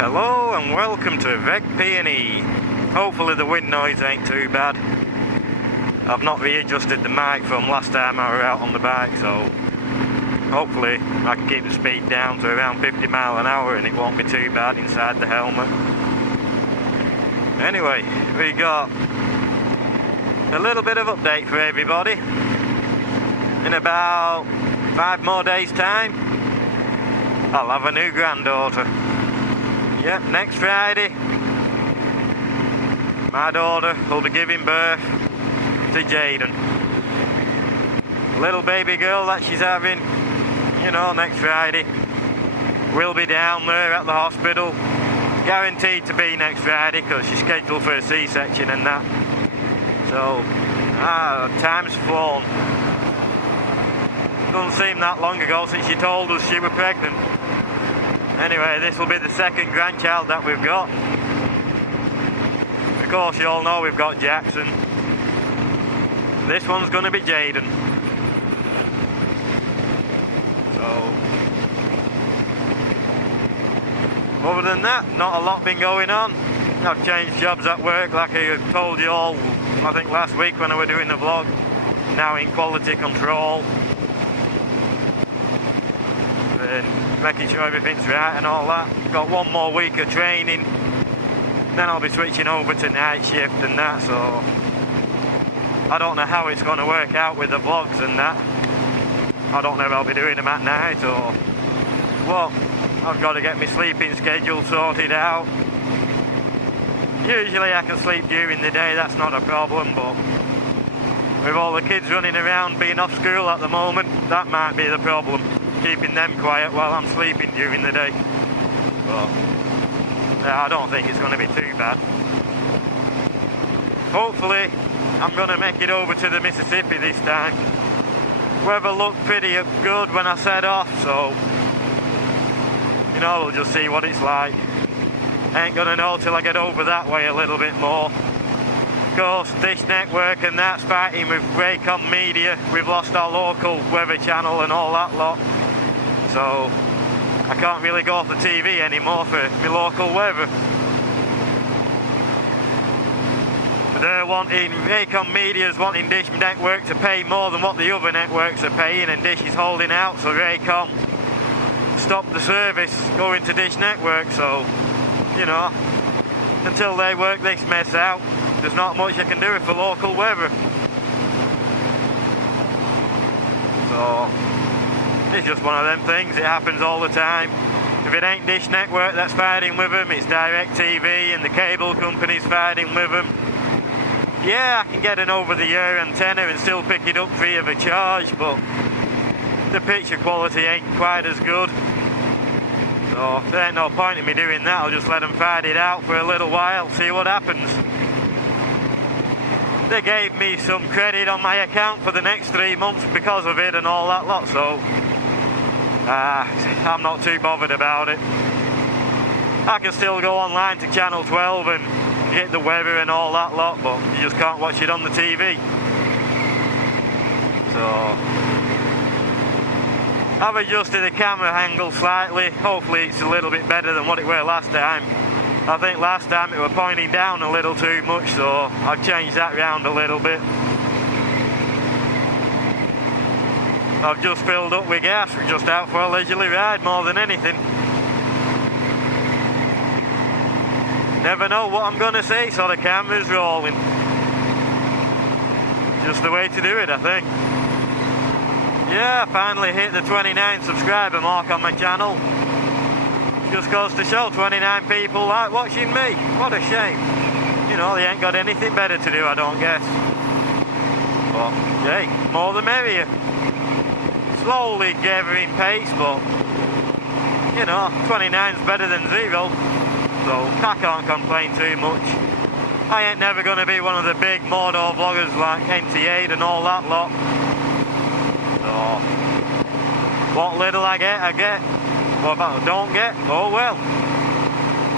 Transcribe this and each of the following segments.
Hello and welcome to Veg P&E. Hopefully the wind noise ain't too bad. I've not readjusted the mic from last time I were out on the bike, so hopefully I can keep the speed down to around 50 mile an hour and it won't be too bad inside the helmet. Anyway, we got a little bit of update for everybody. In about 5 more days time, I'll have a new granddaughter. Yep, next Friday, my daughter will be giving birth to Jaden. Little baby girl that she's having, next Friday. We'll be down there at the hospital, guaranteed to be next Friday because she's scheduled for a C-section and that. So, time's flown. Doesn't seem that long ago since she told us she was pregnant. Anyway, this will be the second grandchild that we've got. Of course, you all know we've got Jackson. This one's going to be Jaden. So, other than that, not a lot been going on. I've changed jobs at work like I told you all, I think last week when I was doing the vlog. Now in quality control. And making sure everything's right and all that. Got one more week of training, then I'll be switching over to night shift and that, so I don't know how it's going to work out with the vlogs and that. I don't know if I'll be doing them at night or what. I've got to get my sleeping schedule sorted out. Usually I can sleep during the day, that's not a problem, but with all the kids running around being off school at the moment, that might be the problem. Keeping them quiet while I'm sleeping during the day. But I don't think it's going to be too bad. Hopefully I'm going to make it over to the Mississippi this time. Weather looked pretty good when I set off, so we'll just see what it's like. Ain't going to know till I get over that way a little bit more. Of course, Dish Network and that's fighting with Raycom Media. We've lost our local weather channel and all that lot. So, I can't really go off the TV anymore for my local weather. They're wanting, Raycom Media's wanting Dish Network to pay more than what the other networks are paying, and Dish is holding out, so Raycom stopped the service going to Dish Network, so, until they work this mess out, there's not much I can do for local weather. So, it's just one of them things, it happens all the time. If it ain't Dish Network that's fighting with them, it's DirecTV and the cable company's fighting with them. Yeah, I can get an over-the-air antenna and still pick it up free of a charge, but the picture quality ain't quite as good. So there ain't no point in me doing that, I'll just let them fight it out for a little while, see what happens. They gave me some credit on my account for the next 3 months because of it and all that lot, so I'm not too bothered about it. I can still go online to Channel 12 and get the weather and all that lot, but you just can't watch it on the TV. So I've adjusted the camera angle slightly. Hopefully it's a little bit better than what it were last time. I think last time it was pointing down a little too much, so I've changed that round a little bit. I've just filled up with gas, we're just out for a leisurely ride more than anything. Never know what I'm going to see, so the camera's rolling. Just the way to do it, I think. Yeah, I finally hit the 29 subscriber mark on my channel. Just goes to show 29 people like watching me. What a shame. They ain't got anything better to do, I don't guess. But, hey, more the merrier. Slowly gathering pace, but 29's better than 0, so I can't complain too much. I ain't never going to be one of the big moto vloggers like NT8 and all that lot. So what little I get. What I don't get, oh well.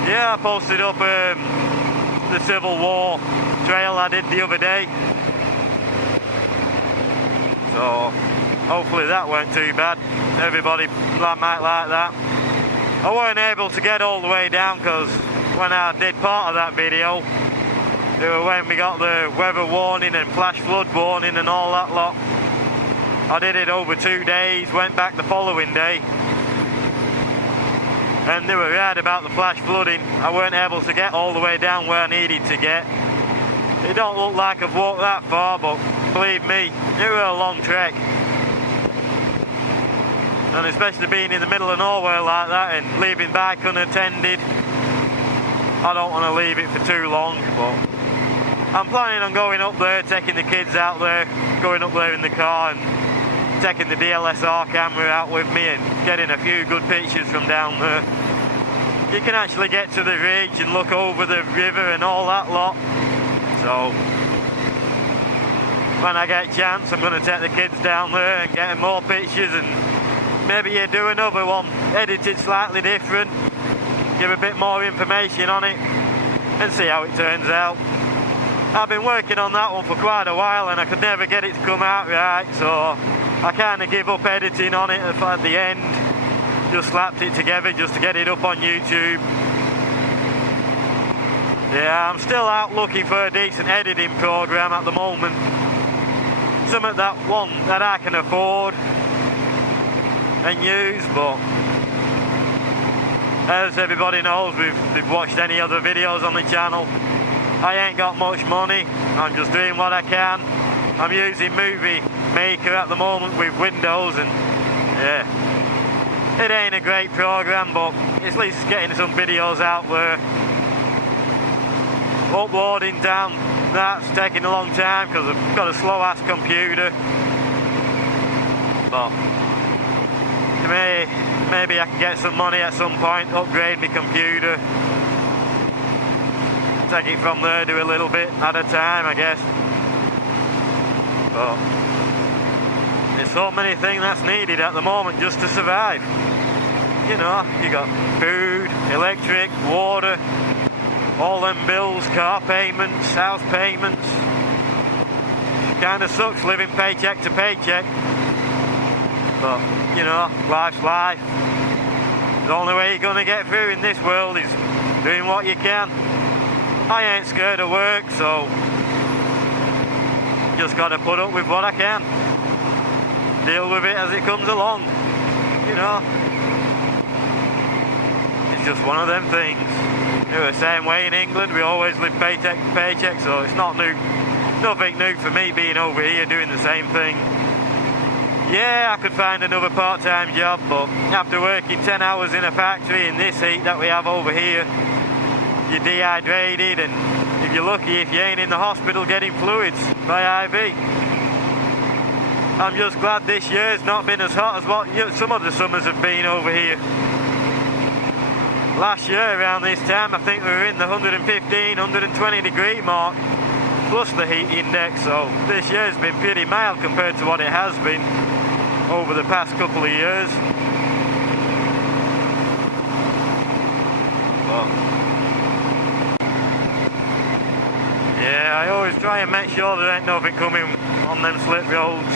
Yeah, I posted up the Civil War trail I did the other day. So hopefully that weren't too bad. Everybody might like that. I weren't able to get all the way down because when I did part of that video, when we got the weather warning and flash flood warning and all that lot, I did it over 2 days, went back the following day, and they were right about the flash flooding. I weren't able to get all the way down where I needed to get. It don't look like I've walked that far, but believe me, it was a long trek. And especially being in the middle of nowhere like that and leaving bike unattended, I don't want to leave it for too long, but I'm planning on going up there, taking the kids out there, going up there in the car and taking the DLSR camera out with me and getting a few good pictures from down there. You can actually get to the ridge and look over the river and all that lot. So when I get a chance, I'm going to take the kids down there and get more pictures, and maybe you do another one, edited slightly different, give a bit more information on it and see how it turns out. I've been working on that one for quite a while and I could never get it to come out right, so I kind of give up editing on it at the end, just slapped it together just to get it up on YouTube. Yeah, I'm still out looking for a decent editing program at the moment, something that one that I can afford and use, but as everybody knows, we've watched any other videos on the channel, I ain't got much money, I'm just doing what I can. I'm using Movie Maker at the moment with Windows, and yeah, it ain't a great program, but at least getting some videos out there. Uploading down, that's taking a long time because I've got a slow ass computer, but maybe I can get some money at some point, upgrade my computer, take it from there, do a little bit at a time, I guess. But there's so many things that's needed at the moment just to survive. You know, you got food, electric, water, all them bills, car payments, house payments. Kinda sucks living paycheck to paycheck. But, you know, life's life. The only way you're gonna get through in this world is doing what you can. I ain't scared of work, so just gotta put up with what I can. Deal with it as it comes along, you know. It's just one of them things. We're the same way in England, we always live paycheck to paycheck, so it's not new, nothing new for me being over here doing the same thing. Yeah, I could find another part-time job, but after working 10 hours in a factory in this heat that we have over here, you're dehydrated, and if you're lucky, if you ain't in the hospital getting fluids by IV. I'm just glad this year's not been as hot as what some of the summers have been over here. Last year around this time I think we were in the 115, 120 degree mark plus the heat index, so this year's been pretty mild compared to what it has been over the past couple of years. But yeah, I always try and make sure there ain't nothing coming on them slip roads.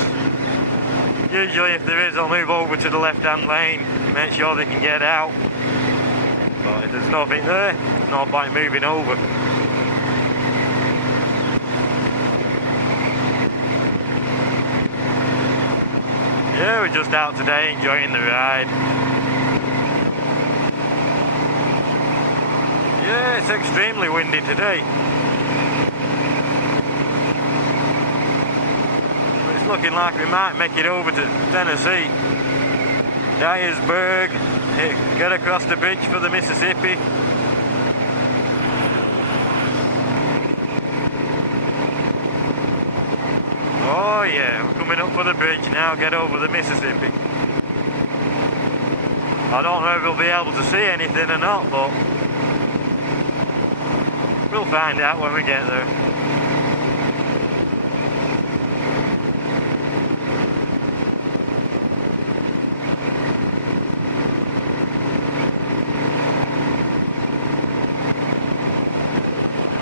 Usually if there is, I'll move over to the left hand lane, make sure they can get out. But if there's nothing there, there's no point moving over. Yeah, we're just out today enjoying the ride. Yeah, it's extremely windy today. But it's looking like we might make it over to Tennessee. Dyersburg. Get across the bridge for the Mississippi. Oh yeah, we're coming up for the bridge now, get over the Mississippi. I don't know if we'll be able to see anything or not, but we'll find out when we get there.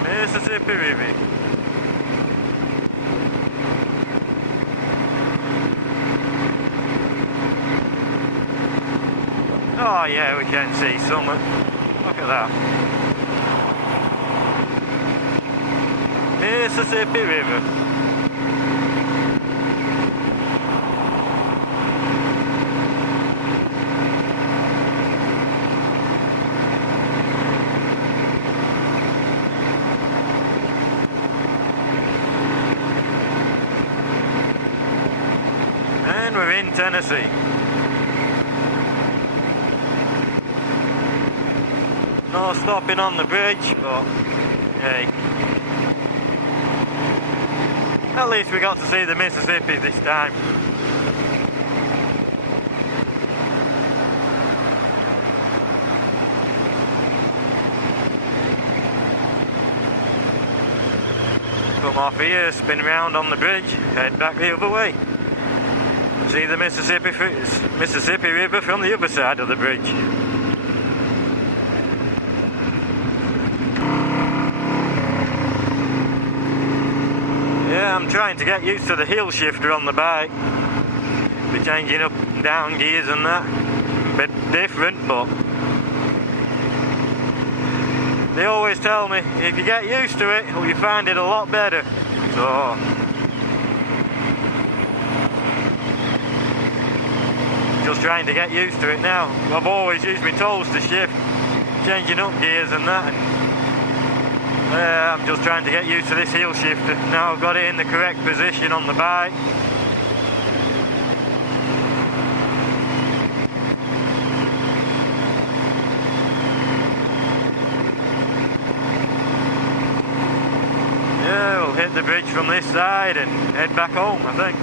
Mississippi River. Oh Oh yeah, we can see some. Look at that. Mississippi River. And we're in Tennessee. No stopping on the bridge, but hey. At least we got to see the Mississippi this time. Come off here, spin round on the bridge, head back the other way. See the Mississippi River from the other side of the bridge. Yeah, I'm trying to get used to the hill shifter on the bike. Be changing up and down gears and that. A bit different, but they always tell me if you get used to it, you find it a lot better. So just trying to get used to it now. I've always used my toes to shift, changing up gears and that. I'm just trying to get used to this heel shifter. Now I've got it in the correct position on the bike. Yeah, we'll hit the bridge from this side and head back home, I think.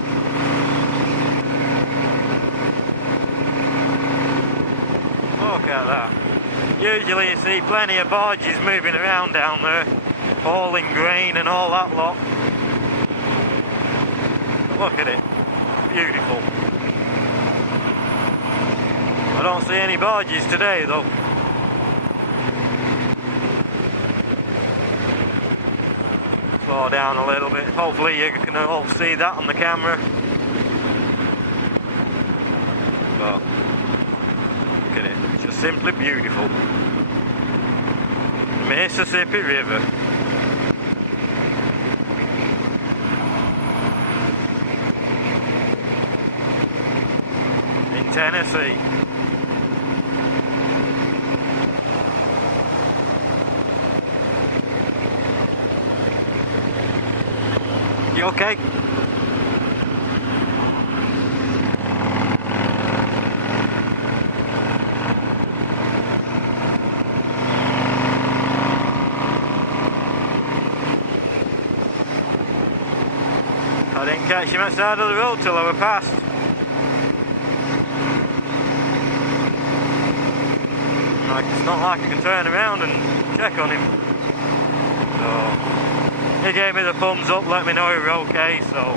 Look at that. Usually you see plenty of barges moving around down there, hauling grain and all that lot. Look at it. Beautiful. I don't see any barges today though. Slow down a little bit. Hopefully you can all see that on the camera. But look at it. It's just simply beautiful. Mississippi River. In Tennessee. You okay? I didn't catch him outside of the road till I were past. It's not like I can turn around and check on him. So he gave me the thumbs up, let me know we were okay, so